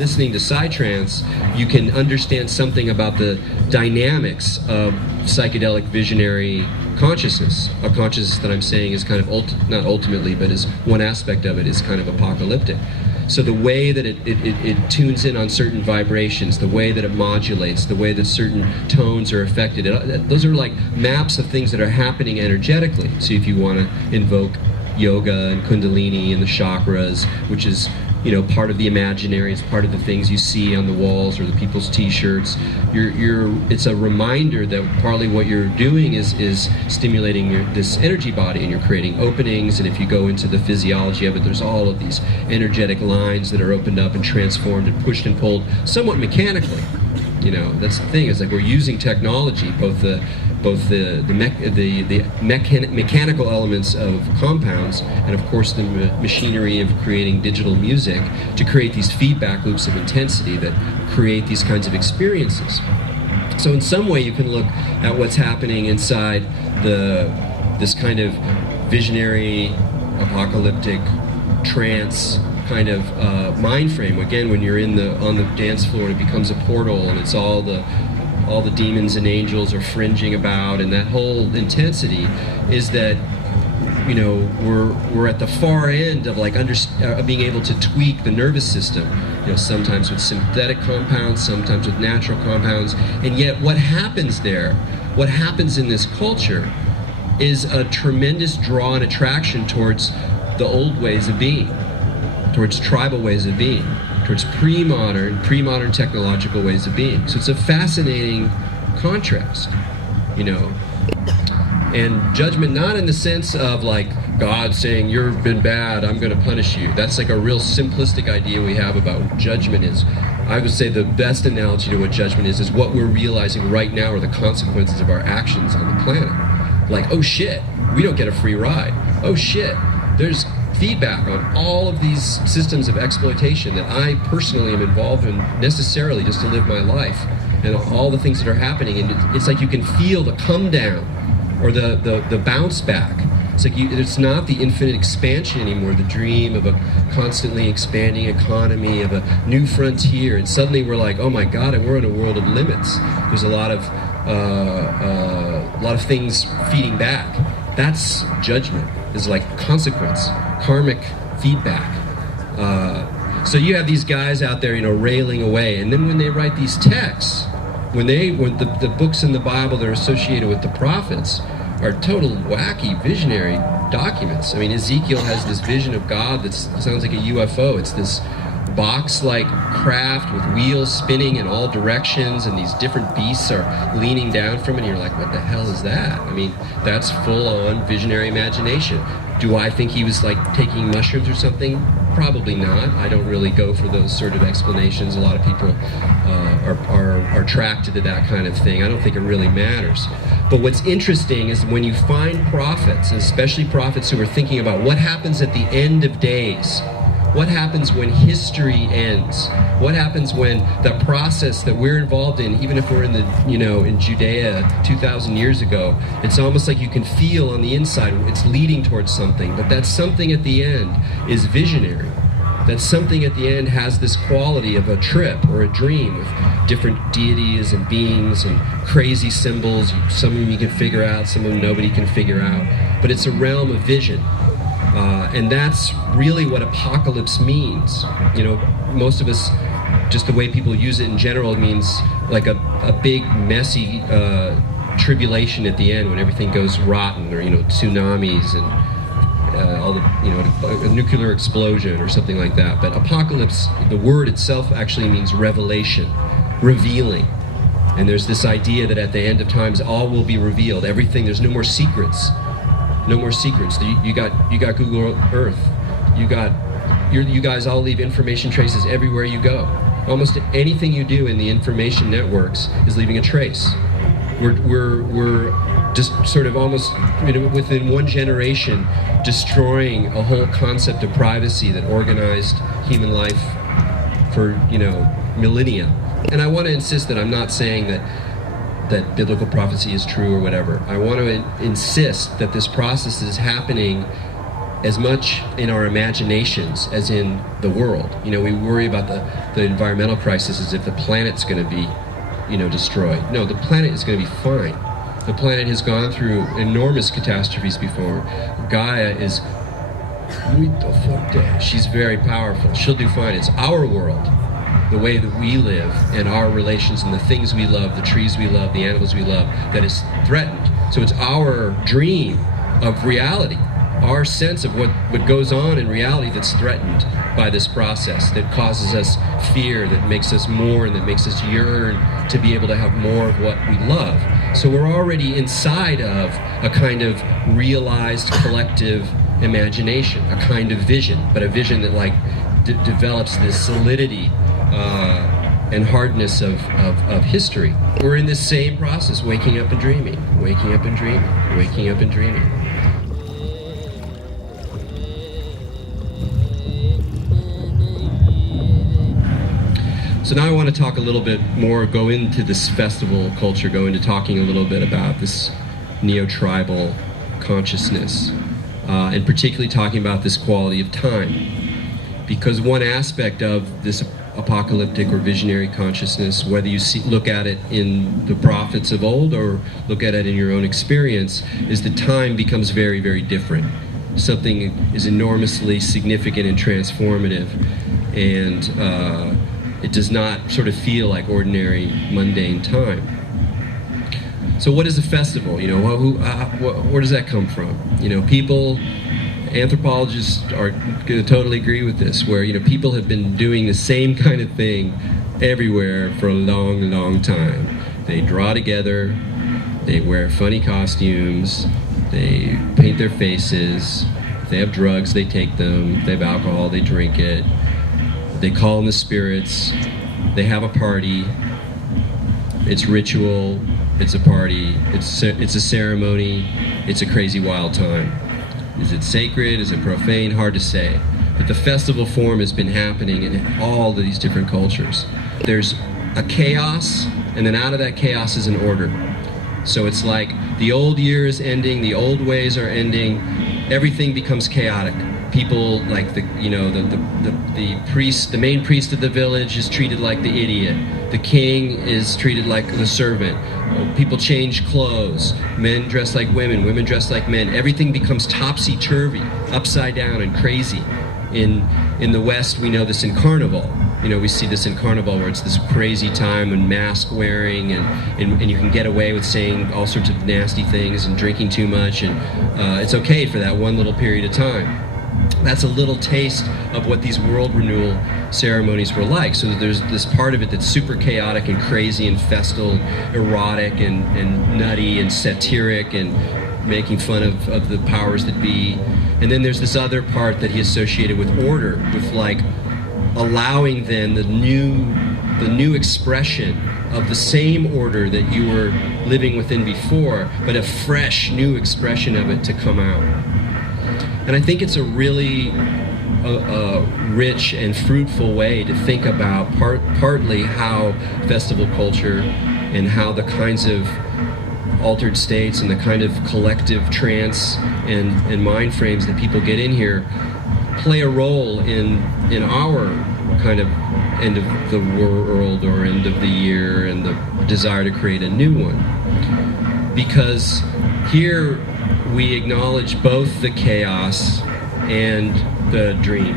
listening to Psytrance, you can understand something about the dynamics of psychedelic visionary consciousness. A consciousness that I'm saying is kind of, not ultimately, but is one aspect of it is kind of apocalyptic. So the way that it tunes in on certain vibrations, the way that it modulates, the way that certain tones are affected, those are like maps of things that are happening energetically. So if you want to invoke yoga and kundalini and the chakras, which is, you know, part of the imaginary, it's part of the things you see on the walls or the people's t-shirts. It's a reminder that partly what you're doing is stimulating this energy body, and you're creating openings, and if you go into the physiology of it, there's all of these energetic lines that are opened up and transformed and pushed and pulled somewhat mechanically. You know, that's the thing, is like we're using technology, both the mechanical elements of compounds and of course the machinery of creating digital music to create these feedback loops of intensity that create these kinds of experiences. So in some way you can look at what's happening inside this kind of visionary, apocalyptic, trance kind of mind frame. Again, when you're on the dance floor and it becomes a portal and it's all the demons and angels are fringing about, and that whole intensity is that, you know, we're at the far end of like being able to tweak the nervous system, you know, sometimes with synthetic compounds, sometimes with natural compounds, and yet what happens in this culture is a tremendous draw and attraction towards the old ways of being, towards tribal ways of being, towards pre-modern technological ways of being. So it's a fascinating contrast, you know. And judgment, not in the sense of like God saying you've been bad, I'm going to punish you. That's like a real simplistic idea we have about what judgment is. I would say the best analogy to what judgment is what we're realizing right now are the consequences of our actions on the planet. Like, oh shit, we don't get a free ride. Oh shit, there's feedback on all of these systems of exploitation that I personally am involved in necessarily just to live my life, and all the things that are happening, and it's like you can feel the come down or the bounce back. It's like it's not the infinite expansion anymore, the dream of a constantly expanding economy, of a new frontier, and suddenly we're like, oh my god, we're in a world of limits. There's a lot of things feeding back. That's judgment, is like consequence, karmic feedback. So you have these guys out there, you know, railing away, and then when they write these texts, when the books in the Bible that are associated with the prophets are total wacky visionary documents. I mean, Ezekiel has this vision of God that sounds like a UFO. It's this box-like craft with wheels spinning in all directions, and these different beasts are leaning down from it, and you're like, what the hell is that? I mean, that's full-on visionary imagination. Do I think he was like taking mushrooms or something? Probably not. I don't really go for those sort of explanations. A lot of people are attracted to that kind of thing. I don't think it really matters. But what's interesting is when you find prophets, and especially prophets who are thinking about what happens at the end of days, what happens when history ends, what happens when the process that we're involved in, even if we're in in Judea 2,000 years ago, it's almost like you can feel on the inside it's leading towards something, but that something at the end is visionary. That something at the end has this quality of a trip or a dream with different deities and beings and crazy symbols. Some of them you can figure out, some of them nobody can figure out, but it's a realm of vision. And that's really what apocalypse means. You know, most of us, just the way people use it in general, it means like a big, messy tribulation at the end when everything goes rotten, or, you know, tsunamis and all the, you know, a nuclear explosion or something like that. But apocalypse, the word itself actually means revelation, revealing. And there's this idea that at the end of times, all will be revealed. Everything, there's no more secrets. No more secrets. You got Google Earth. You guys all leave information traces everywhere you go. Almost anything you do in the information networks is leaving a trace. We're just sort of almost, you know, within one generation destroying a whole concept of privacy that organized human life for, you know, millennia. And I want to insist that I'm not saying that biblical prophecy is true or whatever. I want to insist that this process is happening as much in our imaginations as in the world. You know, we worry about the environmental crisis as if the planet's going to be, you know, destroyed. No, the planet is going to be fine. The planet has gone through enormous catastrophes before. Gaia is, she's very powerful. She'll do fine. It's our world, the way that we live and our relations and the things we love, the trees we love, the animals we love, that is threatened. So it's our dream of reality, our sense of what goes on in reality that's threatened by this process, that causes us fear, that makes us mourn, that makes us yearn to be able to have more of what we love. So we're already inside of a kind of realized collective imagination, a kind of vision, but a vision that like develops this solidity and hardness of history. We're in this same process, waking up and dreaming, waking up and dreaming, waking up and dreaming. So now I want to talk a little bit more, go into this festival culture, go into talking a little bit about this neo-tribal consciousness, and particularly talking about this quality of time. Because one aspect of this apocalyptic or visionary consciousness, whether you look at it in the prophets of old or look at it in your own experience, is that time becomes very, very different. Something is enormously significant and transformative, and it does not sort of feel like ordinary, mundane time. So what is a festival? You know, where does that come from? You know, people, anthropologists are going to totally agree with this, where, you know, people have been doing the same kind of thing everywhere for a long, long time. They draw together, they wear funny costumes, they paint their faces, if they have drugs, they take them, if they have alcohol, they drink it. They call in the spirits, they have a party, it's ritual, it's a party, it's a ceremony, it's a crazy wild time. Is it sacred, is it profane? Hard to say. But the festival form has been happening in all of these different cultures. There's a chaos, and then out of that chaos is an order. So it's like the old year is ending, the old ways are ending, everything becomes chaotic. People, like the priest, the main priest of the village is treated like the idiot. The king is treated like the servant. People change clothes. Men dress like women, women dress like men. Everything becomes topsy-turvy, upside down and crazy. In the West, we know this in Carnival. You know, we see this in Carnival where it's this crazy time and mask wearing and you can get away with saying all sorts of nasty things and drinking too much, and it's okay for that one little period of time. That's a little taste of what these world renewal ceremonies were like. So there's this part of it that's super chaotic and crazy and festal, erotic and nutty and satiric and making fun of the powers that be. And then there's this other part that he associated with order, with like allowing then the new expression of the same order that you were living within before, but a fresh new expression of it to come out. And I think it's a really rich and fruitful way to think about partly how festival culture and how the kinds of altered states and the kind of collective trance and mind frames that people get in here play a role in our kind of end of the world or end of the year and the desire to create a new one. Because here we acknowledge both the chaos and the dream.